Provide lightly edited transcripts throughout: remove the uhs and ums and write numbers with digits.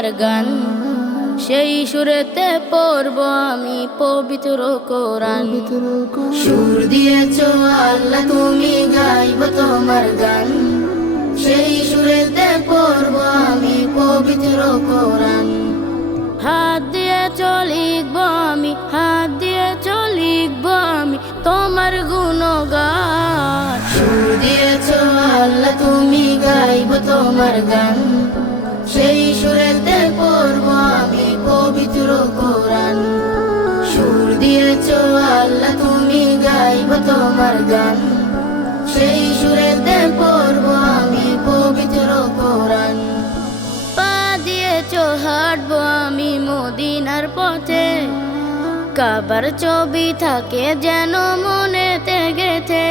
তোমার গান, সেই সুরেতে পড়ব আমি পবিত্র কোরআন। সুর দিয়েছো আল্লাহ তুমি, গাইব তোমার গান, সেই সুরেতে পড়ব আমি পবিত্র কোরআন। হাত দিয়েছো লিখব আমি, হাত দিয়েছো লিখব আমি তোমার গুণগান। সুর দিয়েছো আল্লাহ তুমি, গাইব তোমার গান, সেই সুরেতে পড়ব আমি পবিত্র কোরআন। সুর দিয়েছো আল্লাহ তুমি, গাইব তোমার গান, সেই সুরেতে পড়ব আমি পবিত্র কোরআন। পা দিয়েছো হাঁটবো আমি মদিনার পথে, কাবার ছবি থাকে যেন মনেতে গেথে।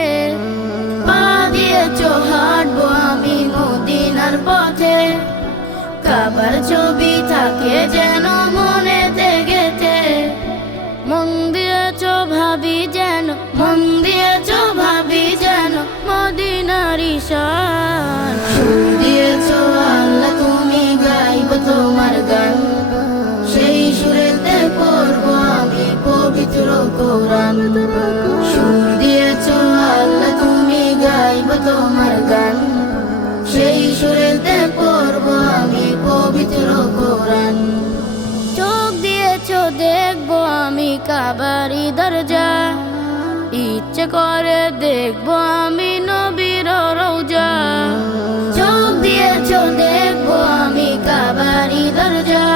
পা দিয়েছো হাঁটবো আমি মদিনার পথে, কাবার ছবি থাকে যেন মনেতে গেথে। মন দিয়েছো ভাবি যেন, মন দিয়েছো ভাবি যেন মদিনার ঈশান। সুর দিয়েছো আল্লাহ তুমি, গাইব তোমার গান, সেই সুরেতে পড়ব আমি পবিত্র কোরআন। সুর দিয়েছো আল্লাহ তুমি, গাইব তোমার গান, সেই সুরেতে পড়ব আমি পবিত্র কোরআন। চোখ দিয়েছো দেখবো আমি কাবারি দরজা, ইচ্ছে করে দেখবো আমি নবীর রওজা। চোখ দিয়েছো দেখবো আমি কাবারি দরজা,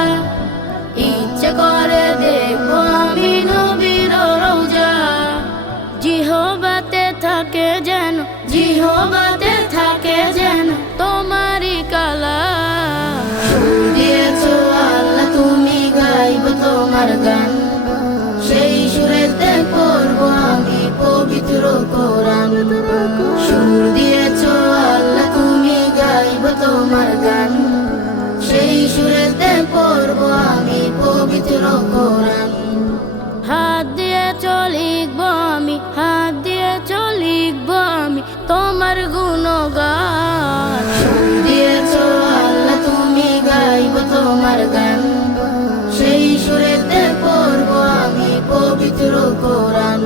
ইচ্ছে করে দেখবো আমি নবীর রওজা। জিহবাতে থাকে যেন, জিহবাতে থাকে যেন তোমারই কালাম। সুর দিয়েছো আল্লাহ তুমি, গাইব তোমার গান, সেই সুরেতে পড়ব আমি পবিত্র কোরআন। সুর দিয়েছো আল্লাহ তুমি, গাইব তোমার গান, সেই সুরেতে পড়ব আমি পবিত্র কোরআন। হাত দিয়েছো লিখব আমি, হাত দিয়েছো লিখব আমি তোমার গুণগান। সুর দিয়েছো আল্লাহ তুমি, গাইব তোমার গান, সেই সুরেতে পড়ব আমি পবিত্র কোরআন।